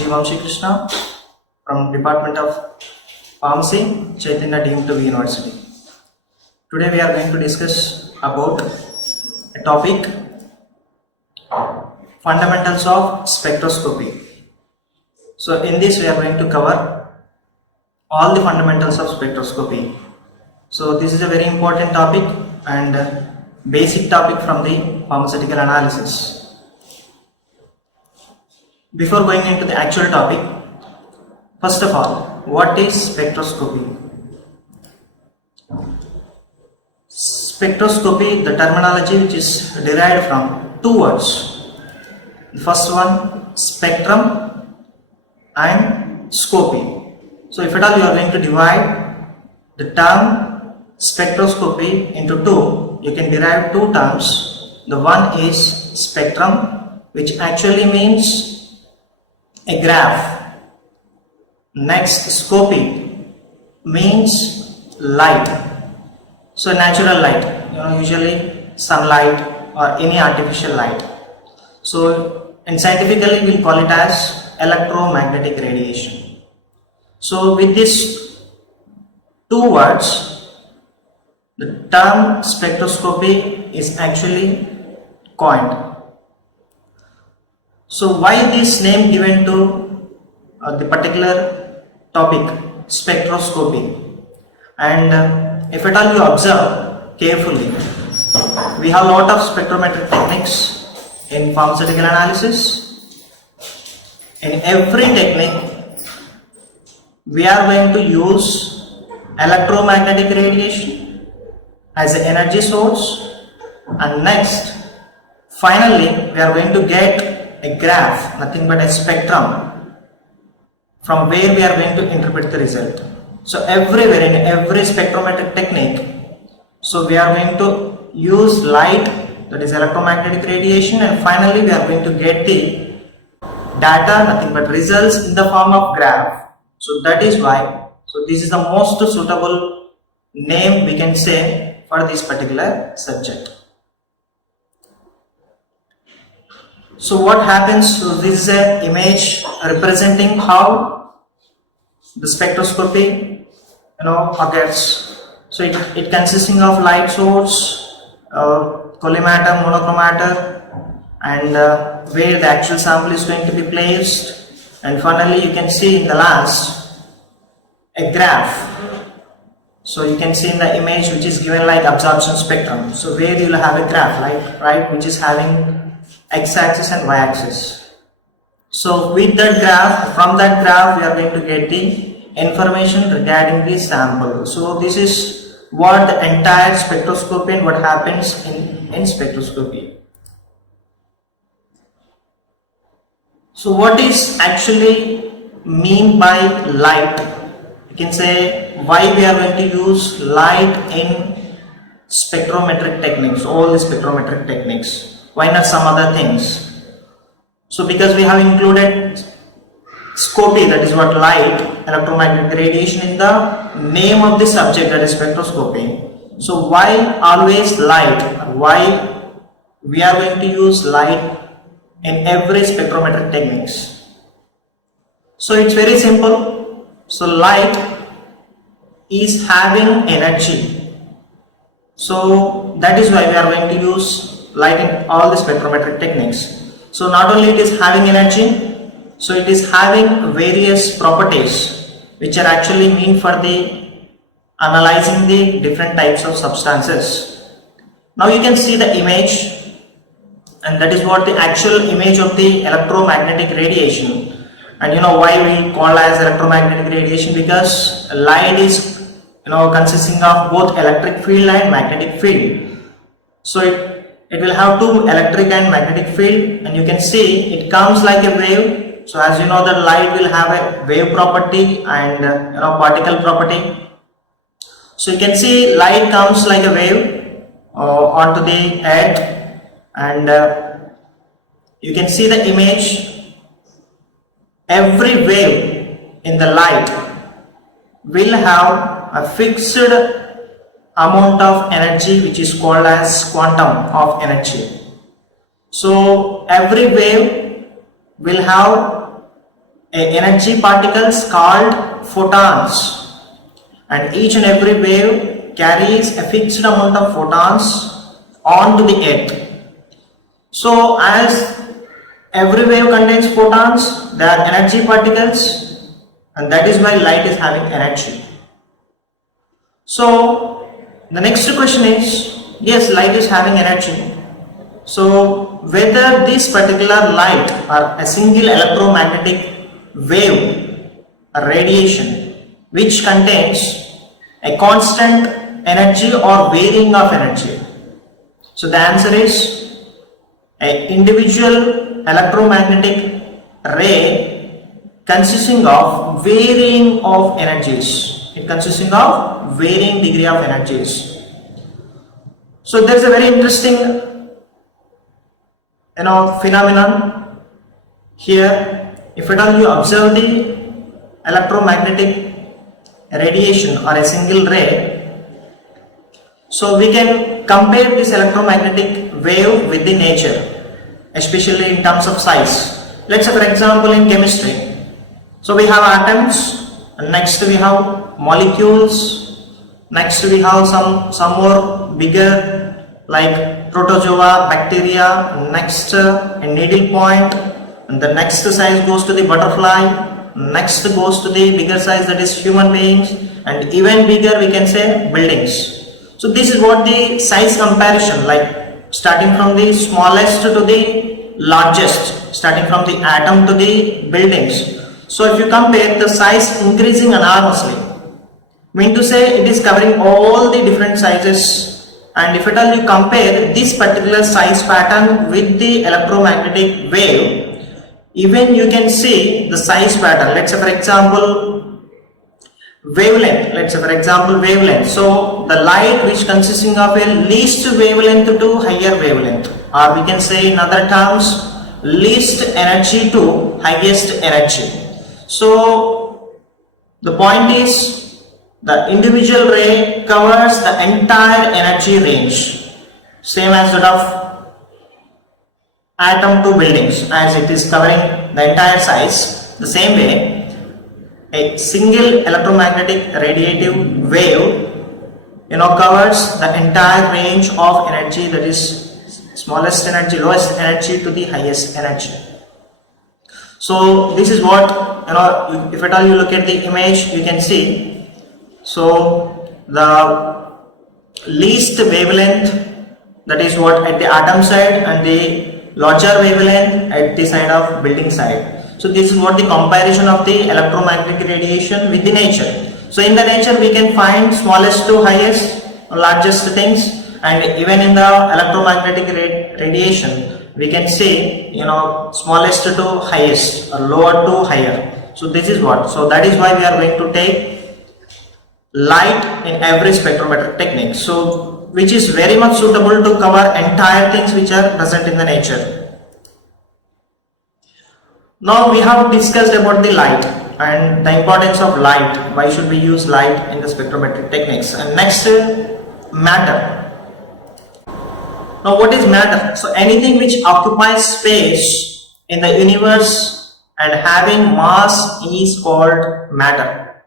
Vamshi Krishna from Department of Vamshi, Chaitanya deemed to be University. Today we are going to discuss about a topic, fundamentals of spectroscopy. So in this we are going to cover all the fundamentals of spectroscopy. So this is a very important topic and basic topic from the pharmaceutical analysis. Before going into the actual topic, first of all, what is spectroscopy? Spectroscopy, the terminology which is derived from two words. The first one, spectrum and scopy. So if at all you are going to divide the term spectroscopy into two, you can derive two terms. The one is spectrum, which actually means a graph. Next, scopy means light. So natural light, usually sunlight or any artificial light. So and scientifically we'll call it as electromagnetic radiation. So with these two words, the term spectroscopy is actually coined. So why this name given to the particular topic, spectroscopy? And if at all you observe carefully, we have a lot of spectrometric techniques in pharmaceutical analysis. In every technique, we are going to use electromagnetic radiation as an energy source, and next, finally, we are going to get a graph, nothing but a spectrum, from where we are going to interpret the result. So everywhere in every spectrometric technique, so we are going to use light, that is electromagnetic radiation, and finally we are going to get the data, nothing but results in the form of graph. So that is why, so this is the most suitable name we can say for this particular subject. So what happens, so this is an image representing how the spectroscopy occurs. So it consisting of light source, collimator, monochromator, and where the actual sample is going to be placed, and finally you can see in the last a graph. So you can see in the image which is given like absorption spectrum. So where you will have a graph, right, which is having x-axis and y-axis. So with that graph, from that graph we are going to get the information regarding the sample. So this is what the entire spectroscopy and what happens in spectroscopy. So what is actually mean by light? You can say why we are going to use light in spectrometric techniques, all the spectrometric techniques. Why not some other things? So because we have included scopy, that is what light, electromagnetic radiation, in the name of the subject, that is spectroscopy. So why always light? Why we are going to use light in every spectrometric techniques? So it's very simple. So light is having energy. So that is why we are going to use light in all the spectrometric techniques. So not only it is having energy, so it is having various properties which are actually mean for the analyzing the different types of substances. Now you can see the image, and that is what the actual image of the electromagnetic radiation. And why we call as electromagnetic radiation? Because light is consisting of both electric field and magnetic field. So it will have two electric and magnetic field, and you can see it comes like a wave. So as you know that light will have a wave property and particle property. So you can see light comes like a wave onto the earth, and you can see the image. Every wave in the light will have a fixed amount of energy which is called as quantum of energy. So every wave will have energy particles called photons, and each and every wave carries a fixed amount of photons onto the earth. So as every wave contains photons, they are energy particles, and that is why light is having energy. So the next question is, yes, light is having energy. So whether this particular light or a single electromagnetic wave or radiation which contains a constant energy or varying of energy. So the answer is an individual electromagnetic ray consisting of varying of energies. It consisting of varying degree of energies. So there is a very interesting phenomenon here. If at all you observe the electromagnetic radiation or a single ray, so we can compare this electromagnetic wave with the nature, especially in terms of size. Let's say for example in chemistry, so we have atoms, and next we have molecules, next we have some more bigger like protozoa, bacteria, next a needle point, and the next size goes to the butterfly, next goes to the bigger size, that is human beings, and even bigger we can say buildings. So this is what the size comparison, like starting from the smallest to the largest, starting from the atom to the buildings. So if you compare the size increasing enormously, mean to say it is covering all the different sizes. And if at all you compare this particular size pattern with the electromagnetic wave, even you can see the size pattern. Let's say for example wavelength. Let's say for example wavelength. So the light which consisting of a least wavelength to higher wavelength, or we can say in other terms least energy to highest energy. So the point is, the individual ray covers the entire energy range, same as that of atom to buildings, as it is covering the entire size. The same way, a single electromagnetic radiative wave covers the entire range of energy, that is smallest energy, lowest energy to the highest energy. So this is what, if at all you look at the image, you can see. So the least wavelength, that is what at the atom side, and the larger wavelength at the side of building side. So this is what the comparison of the electromagnetic radiation with the nature. So in the nature we can find smallest to highest, largest things, and even in the electromagnetic radiation we can say smallest to highest or lower to higher. So this is what. So that is why we are going to take light in every spectrometric technique, so which is very much suitable to cover entire things which are present in the nature. Now we have discussed about the light and the importance of light. Why should we use light in the spectrometric techniques? And next, matter. Now what is matter? So anything which occupies space in the universe and having mass is called matter.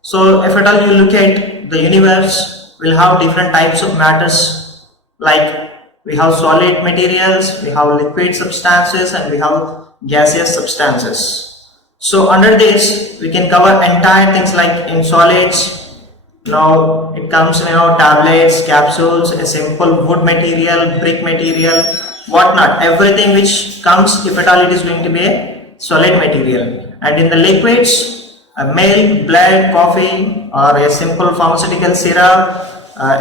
So if at all you look at the universe, we'll have different types of matters, like we have solid materials, we have liquid substances, and we have gaseous substances. So under this we can cover entire things, like in solids, now it comes tablets, capsules, a simple wood material, brick material, whatnot, everything which comes, if at all it is going to be a solid material. And in the liquids, milk, blood, coffee, or a simple pharmaceutical syrup,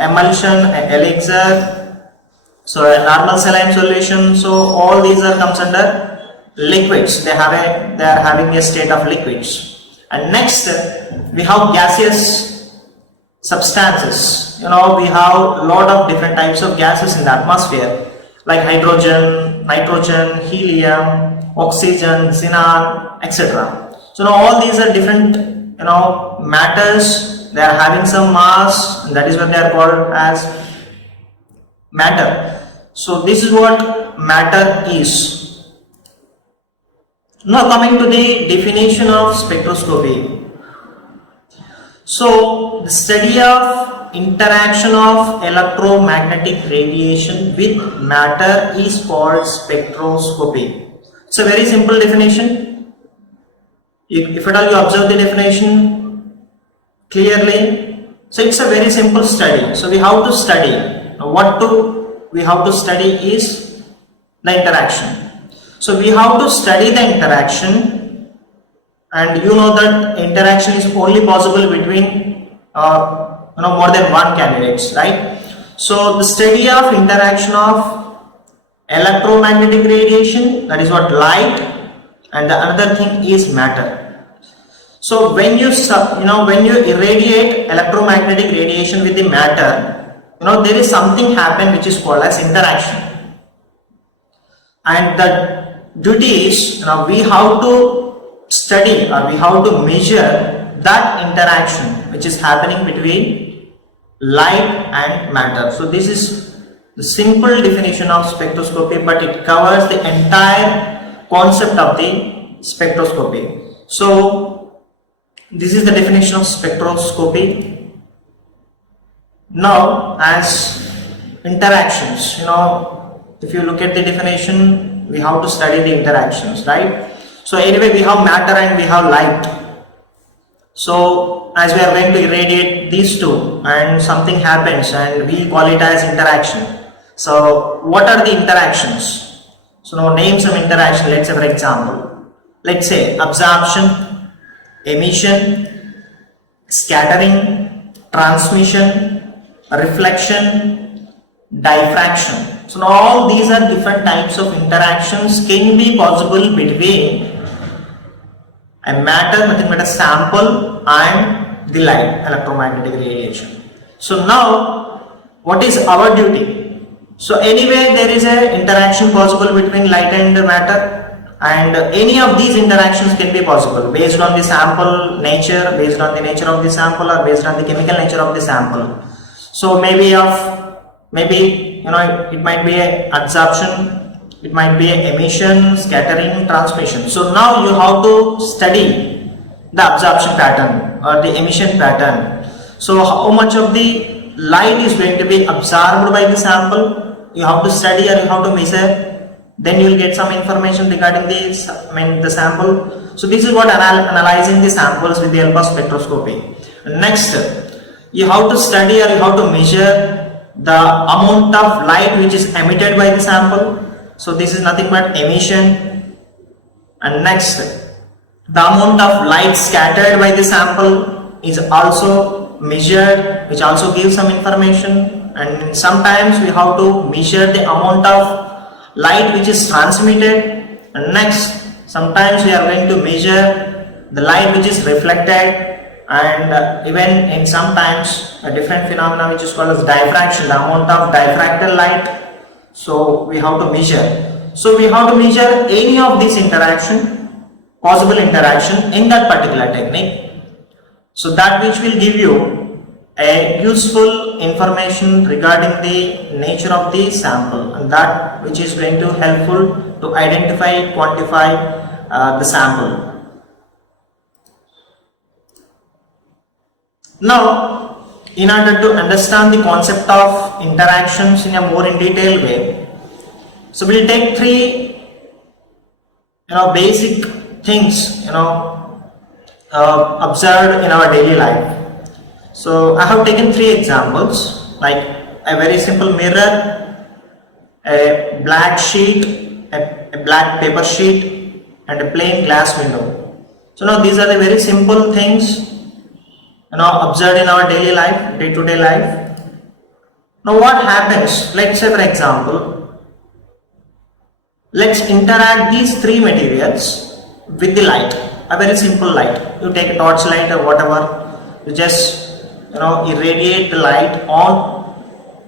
emulsion, elixir, so a normal saline solution. So all these comes under liquids. They are having a state of liquids. And next we have gaseous substances. We have a lot of different types of gases in the atmosphere, like hydrogen, nitrogen, helium, oxygen, xenon, etc. So now all these are different matters. They are having some mass, and that is what they are called as matter. So this is what matter is. Now coming to the definition of spectroscopy. So the study of interaction of electromagnetic radiation with matter is called spectroscopy. It's a very simple definition. If at all you observe the definition clearly, so it's a very simple study. So we have to study. Now we have to study is the interaction. So we have to study the interaction, and you know that interaction is only possible between more than one candidates, right? So the study of interaction of electromagnetic radiation, that is what light, and the another thing is matter. So when you irradiate electromagnetic radiation with the matter, there is something happen which is called as interaction, and the duty is we have to study or we have to measure that interaction which is happening between light and matter. So this is the simple definition of spectroscopy, but it covers the entire concept of the spectroscopy. So this is the definition of spectroscopy. Now as interactions, if you look at the definition, we have to study the interactions, right? So anyway, we have matter and we have light. So as we are going to irradiate these two and something happens and we call it as interaction. So what are the interactions? So now name some interaction. Let's say for example, let's say absorption, emission, scattering, transmission, reflection, diffraction. So now all these are different types of interactions can be possible between a matter, nothing but a sample, and the light, electromagnetic radiation. So now what is our duty? So anyway, there is an interaction possible between light and matter, and any of these interactions can be possible based on the sample nature, based on the nature of the sample, or based on the chemical nature of the sample. So it might be a absorption, it might be a emission, scattering, transmission. So now you have to study the absorption pattern or the emission pattern. So how much of the light is going to be absorbed by the sample, you have to study or you have to measure. Then you will get some information regarding the sample. So this is what analyzing the samples with the help of spectroscopy. Next, you have to study or you have to measure the amount of light which is emitted by the sample. So this is nothing but emission. And next, the amount of light scattered by the sample is also measured, which also gives some information. And sometimes we have to measure the amount of light which is transmitted. And next, sometimes we are going to measure the light which is reflected, and even in sometimes a different phenomena which is called as diffraction, the amount of diffracted light. So we have to measure. So we have to measure any of these possible interaction in that particular technique. So that which will give you a useful information regarding the nature of the sample, and that which is going to helpful to identify, quantify the sample. Now, in order to understand the concept of interactions in a more in detailed way, so we'll take three basic things observed in our daily life. So I have taken three examples, like a very simple mirror, a black sheet, a black paper sheet, and a plain glass window. So now these are the very simple things observed in our daily life, day-to-day life. Now what happens? Let's say for example, let's interact these three materials with the light, a very simple light. You take a torch light or whatever, you just irradiate the light on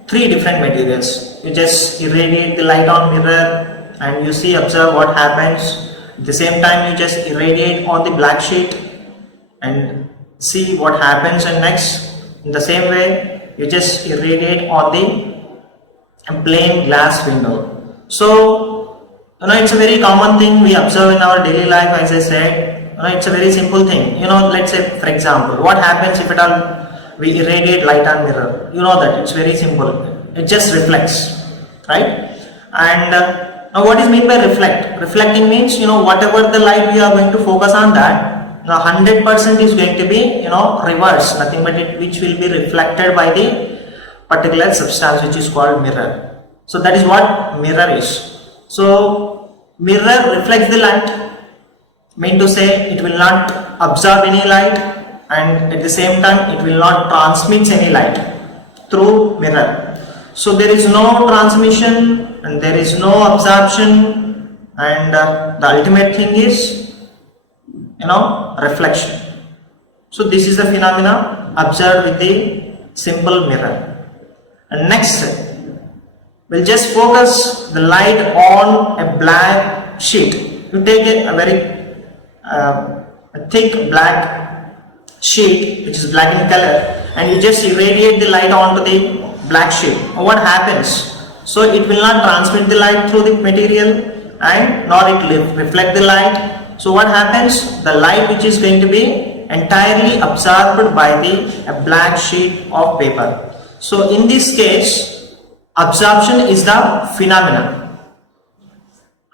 three different materials. You just irradiate the light on mirror and you observe what happens. At the same time, you just irradiate on the black sheet and see what happens, and next in the same way you just irradiate on the plain glass window. So It's a very common thing we observe in our daily life. As I said, it's a very simple thing. Let's say, for example, what happens if at all we irradiate light on mirror? That it's very simple. It just reflects, right? And now what is meant by reflect? Reflecting means, whatever the light we are going to focus on that, 100% is going to be, reverse, nothing but which will be reflected by the particular substance which is called mirror. So that is what mirror is. So mirror reflects the light, mean to say it will not absorb any light, and at the same time it will not transmit any light through mirror. So there is no transmission and there is no absorption, and the ultimate thing is reflection. So this is the phenomena observed with the simple mirror. And next, we'll just focus the light on a black sheet. You take a very thick black sheet which is black in color, and you just irradiate the light onto the black sheet. What happens? So it will not transmit the light through the material, and nor it will reflect the light. So what happens? The light which is going to be entirely absorbed by a black sheet of paper. So in this case, absorption is the phenomenon.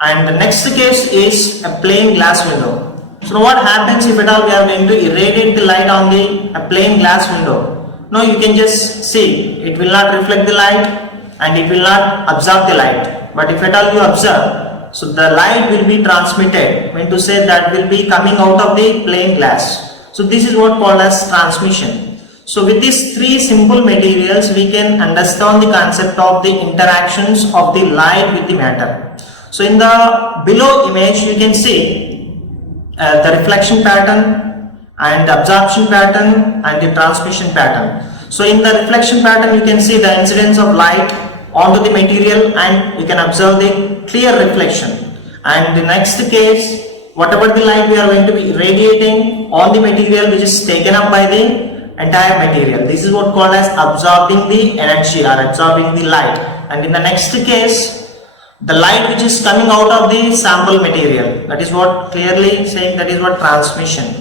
And the next case is a plain glass window. So what happens if at all we are going to irradiate the light on a plain glass window? Now you can just see it will not reflect the light and it will not absorb the light. But if at all you observe, so the light will be transmitted, mean to say that will be coming out of the plain glass. So this is what called as transmission. So with these three simple materials, we can understand the concept of the interactions of the light with the matter. So in the below image, you can see the reflection pattern and the absorption pattern and the transmission pattern. So in the reflection pattern, you can see the incidence of light onto the material, and you can observe the clear reflection. And the next case, whatever the light we are going to be irradiating on the material which is taken up by the entire material. This is what called as absorbing the energy or absorbing the light. And in the next case, the light which is coming out of the sample material, that is what clearly saying that is what transmission.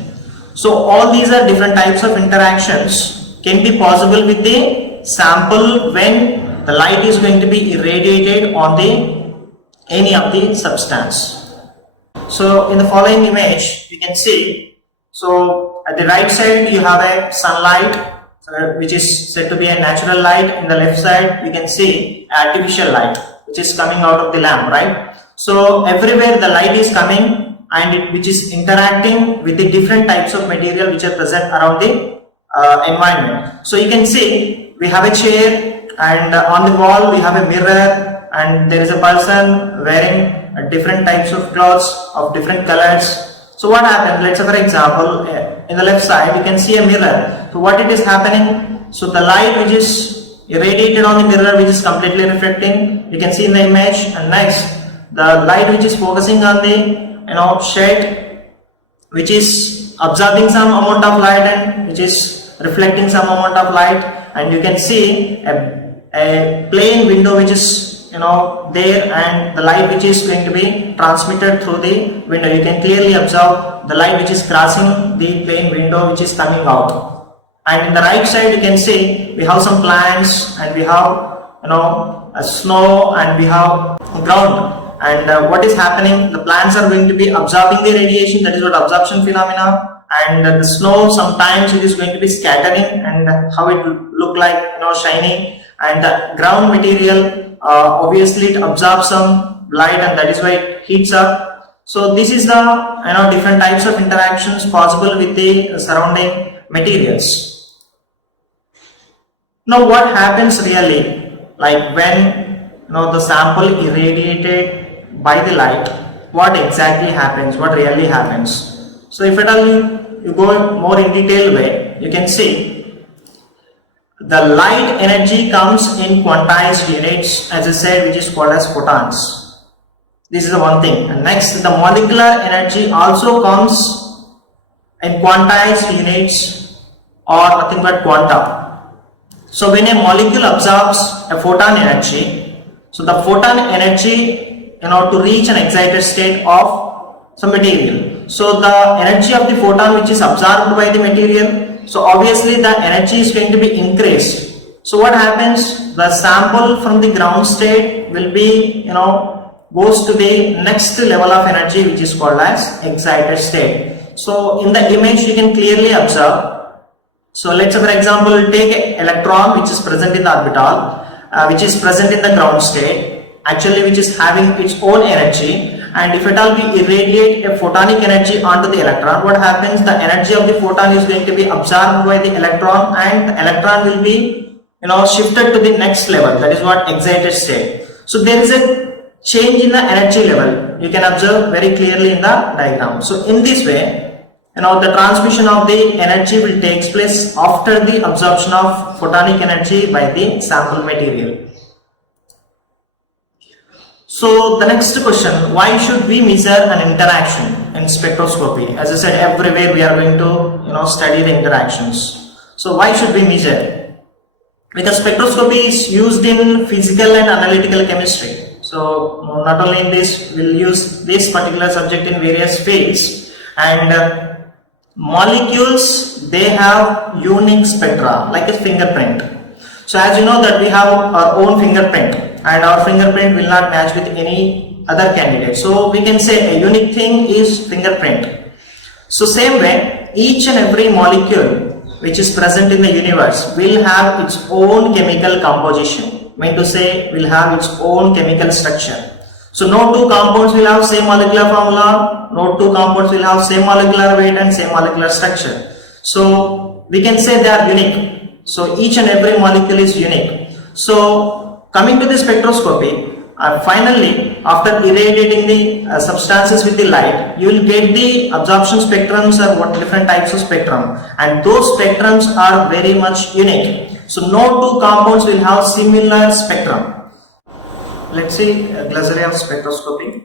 So all these are different types of interactions can be possible with the sample when the light is going to be irradiated on any of the substance. So in the following image, you can see, so at the right side you have a sunlight which is said to be a natural light. In the left side you can see artificial light which is coming out of the lamp, right? So everywhere the light is coming and which is interacting with the different types of material which are present around the environment. So you can see we have a chair, and on the wall we have a mirror, and there is a person wearing different types of clothes of different colors. So what happens? Let's say for example, in the left side you can see a mirror. So what it is happening? So the light which is irradiated on the mirror, which is completely reflecting, you can see in the image. And next, the light which is focusing on the shade, which is absorbing some amount of light and which is reflecting some amount of light. And you can see a plain window which is there, and the light which is going to be transmitted through the window. You can clearly observe the light which is crossing the plain window which is coming out. And in the right side you can see we have some plants, and we have a snow, and we have ground. And what is happening? The plants are going to be absorbing the radiation, that is what absorption phenomena. And the snow, sometimes it is going to be scattering, and how it will look like shiny. And the ground material, obviously it absorbs some light, and that is why it heats up. So this is the different types of interactions possible with the surrounding materials. Now what happens really, like when the sample irradiated by the light, what exactly happens, what really happens? So if at all you go more in detailed way, you can see the light energy comes in quantized units, as I said, which is called as photons. This is the one thing. And next, the molecular energy also comes in quantized units, or nothing but quanta. So when a molecule absorbs a photon energy, so the photon energy to reach an excited state of some material. So the energy of the photon which is absorbed by the material, so obviously the energy is going to be increased. So what happens, the sample from the ground state will be goes to the next level of energy which is called as excited state. So in the image you can clearly observe. So let's say for example take an electron which is present in the orbital, which is present in the ground state, actually which is having its own energy, and if at all we irradiate a photonic energy onto the electron, what happens, the energy of the photon is going to be absorbed by the electron, and the electron will be shifted to the next level, that is what excited state. So there is a change in the energy level, you can observe very clearly in the diagram. So in this way, the transmission of the energy will take place after the absorption of photonic energy by the sample material. So the next question, why should we measure an interaction in spectroscopy? As I said, everywhere we are going to study the interactions. So why should we measure? Because spectroscopy is used in physical and analytical chemistry. So not only in this, we'll use this particular subject in various fields, and molecules, they have unique spectra like a fingerprint. So as you know that we have our own fingerprint, and our fingerprint will not match with any other candidate. So we can say a unique thing is fingerprint. So same way, each and every molecule which is present in the universe will have its own chemical composition. Mean to say, will have its own chemical structure. So no two compounds will have same molecular formula, no two compounds will have same molecular weight and same molecular structure. So we can say they are unique. So each and every molecule is unique. So coming to the spectroscopy, finally after irradiating the substances with the light, you will get the absorption spectrums or what different types of spectrum, and those spectrums are very much unique. So no two compounds will have similar spectrum. Let's see Glossary of Spectroscopy,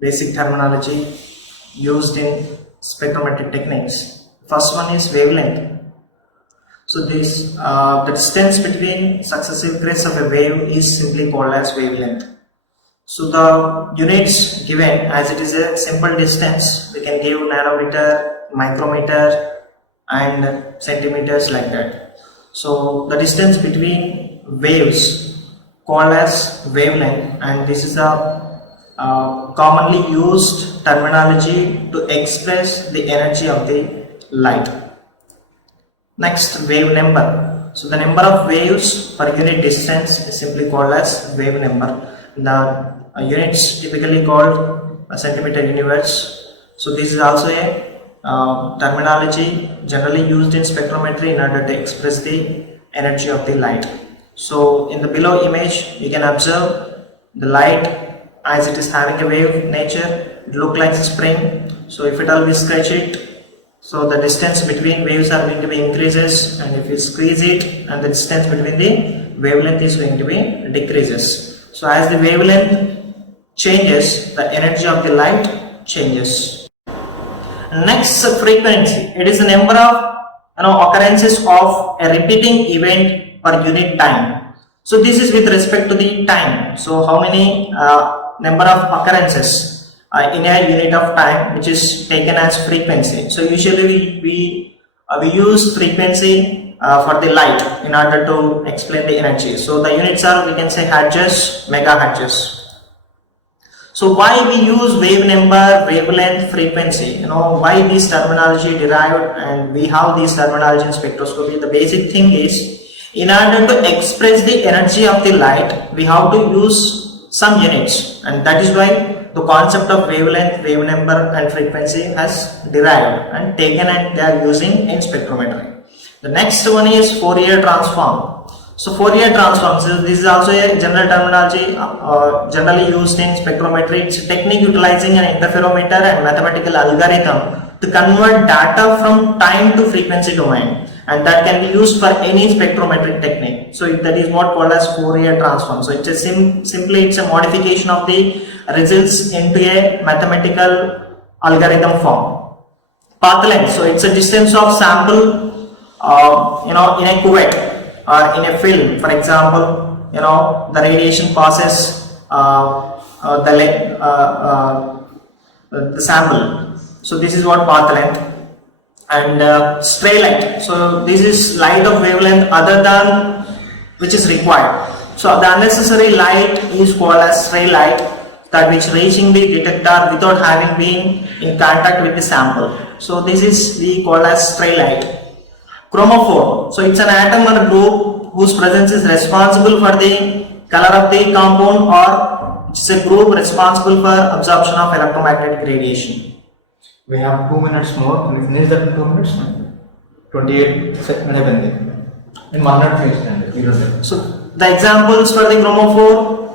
basic terminology used in spectrometric techniques. First one is wavelength. So this the distance between successive grids of a wave is simply called as wavelength. So the units given, as it is a simple distance, we can give nanometer, micrometer and centimeters like that. So the distance between waves called as wavelength, and this is a commonly used terminology to express the energy of the light. Next, wave number. So the number of waves per unit distance is simply called as wave number. The units typically called centimeter universe. So this is also a terminology generally used in spectrometry in order to express the energy of the light. So in the below image you can observe the light, as it is having a wave nature, it looks like a spring. So if at all we stretch it, so the distance between waves are going to be increases, and if you squeeze it, and the distance between the wavelength is going to be decreases. So as the wavelength changes, the energy of the light changes. Next, frequency. It is the number of occurrences of a repeating event per unit time. So this is with respect to the time. So how many number of occurrences in a unit of time, which is taken as frequency. So usually we use frequency for the light in order to explain the energy. So the units are, we can say, hertz, megahertz. So why we use wave number, wavelength, frequency? Why this terminology derived, and we have this terminology in spectroscopy. The basic thing is, in order to express the energy of the light, we have to use some units, and that is why the concept of wavelength, wave number and frequency has derived and taken, and they are using in spectrometry. The next one is Fourier transform. So Fourier transform, so this is also a general terminology generally used in spectrometry. It's a technique utilizing an interferometer and mathematical algorithm to convert data from time to frequency domain, and that can be used for any spectrometric technique. So that is what called as Fourier transform. So it's a simply it's a modification of the results into a mathematical algorithm form. Path length, so it's a distance of sample in a cuvette or in a film. For example, the radiation passes the sample. So this is what path length. And stray light, so this is light of wavelength other than which is required. So the unnecessary light is called as stray light, that which reaching the detector without having been in contact with the sample. So this is we call as stray light. Chromophore, so it's an atom or group whose presence is responsible for the color of the compound, or it's a group responsible for absorption of electromagnetic radiation. We have 2 minutes more. Can we finish that in 2 minutes? 28 seconds. In 1 minute, please. So the examples for the chromophore: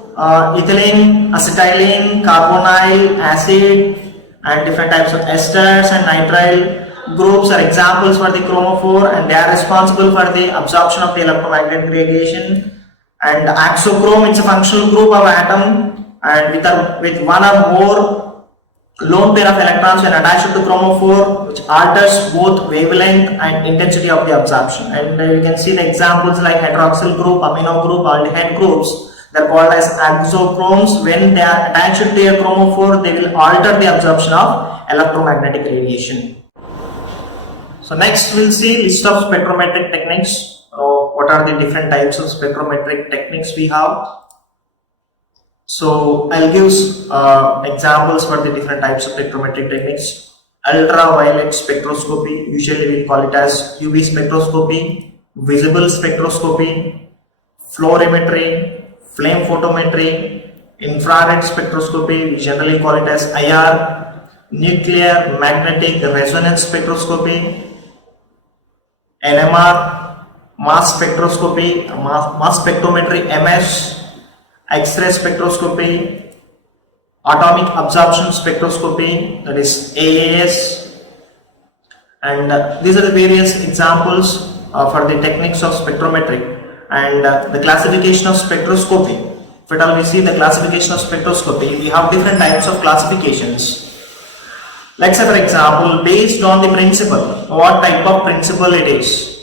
ethylene, acetylene, carbonyl, acid, and different types of esters and nitrile groups are examples for the chromophore, and they are responsible for the absorption of the electromagnetic radiation. And axochrome, it's a functional group of atom, and with one or more lone pair of electrons when attached to chromophore, which alters both wavelength and intensity of the absorption. And you can see the examples like hydroxyl group, amino group, aldehyde groups. They are called as axochromes. When they are attached to a chromophore, they will alter the absorption of electromagnetic radiation. So next we'll see list of spectrometric techniques. What are the different types of spectrometric techniques we have? So I'll give examples for the different types of spectrometric techniques. Ultraviolet spectroscopy, usually we call it as UV spectroscopy, visible spectroscopy, fluorimetry, flame photometry, infrared spectroscopy, we generally call it as IR, nuclear magnetic resonance spectroscopy, NMR, mass spectroscopy, mass spectrometry, MS, X-ray spectroscopy, atomic absorption spectroscopy, that is AAS, and these are the various examples for the techniques of spectrometric. And the classification of spectroscopy, if at all we see the classification of spectroscopy, we have different types of classifications. Let's say for example, based on the principle, what type of principle it is,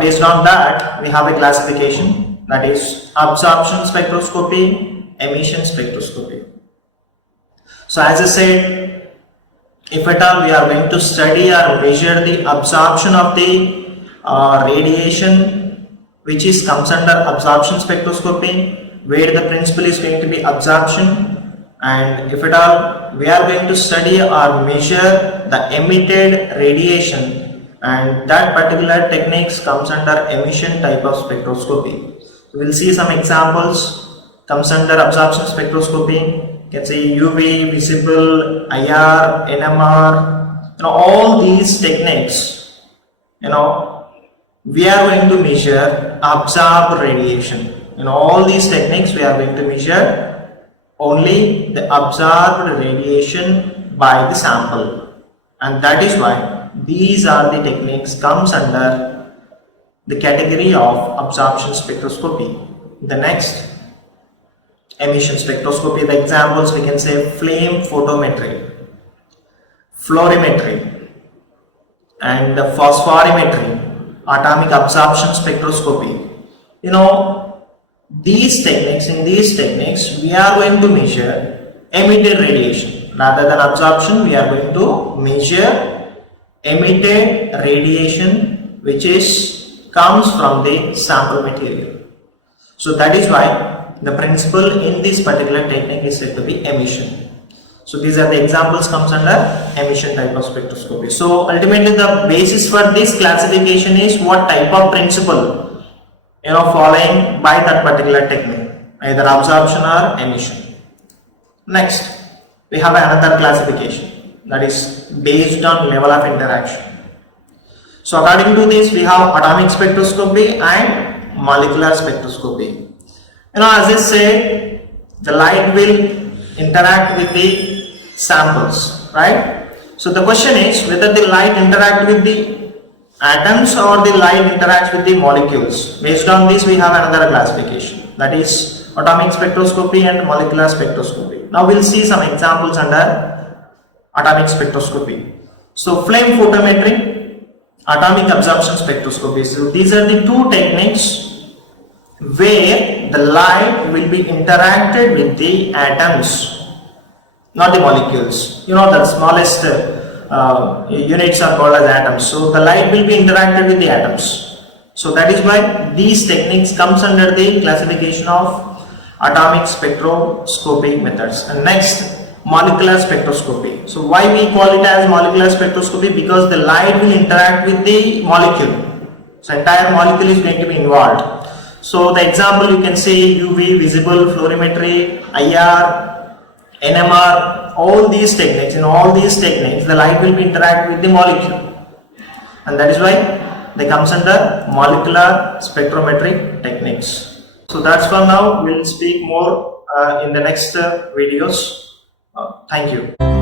based on that we have a classification. That is absorption spectroscopy, emission spectroscopy. So as I said, if at all we are going to study or measure the absorption of the radiation, which comes under absorption spectroscopy, where the principle is going to be absorption, and if at all we are going to study or measure the emitted radiation, and that particular techniques comes under emission type of spectroscopy. We will see some examples. Comes under absorption spectroscopy. You can say UV, visible, IR, NMR. All these techniques, we are going to measure absorbed radiation. All these techniques we are going to measure only the absorbed radiation by the sample, and that is why these are the techniques comes under the category of absorption spectroscopy. The next, emission spectroscopy. The examples we can say flame photometry, fluorimetry, and phosphorimetry, atomic absorption spectroscopy. These techniques we are going to measure emitted radiation rather than absorption. We are going to measure emitted radiation which comes from the sample material. So that is why the principle in this particular technique is said to be emission. So these are the examples comes under emission type of spectroscopy. So ultimately the basis for this classification is what type of principle following by that particular technique, either absorption or emission. Next, we have another classification, that is based on level of interaction. So according to this, we have atomic spectroscopy and molecular spectroscopy. As I said, the light will interact with the samples, right? So the question is whether the light interact with the atoms or the light interacts with the molecules. Based on this, we have another classification, that is atomic spectroscopy and molecular spectroscopy. Now we'll see some examples under atomic spectroscopy. So flame photometry, atomic absorption spectroscopy. So these are the two techniques where the light will be interacted with the atoms, not the molecules. You know, the smallest units are called as atoms. So the light will be interacted with the atoms. So that is why these techniques comes under the classification of atomic spectroscopy methods. And next, molecular spectroscopy. So why we call it as molecular spectroscopy? Because the light will interact with the molecule. So entire molecule is going to be involved. So the example you can say UV, visible, fluorimetry, IR, NMR, all these techniques. In all these techniques, the light will be interact with the molecule, and that is why they comes under molecular spectrometric techniques. So that's for now. We'll speak more in the next videos. Thank you.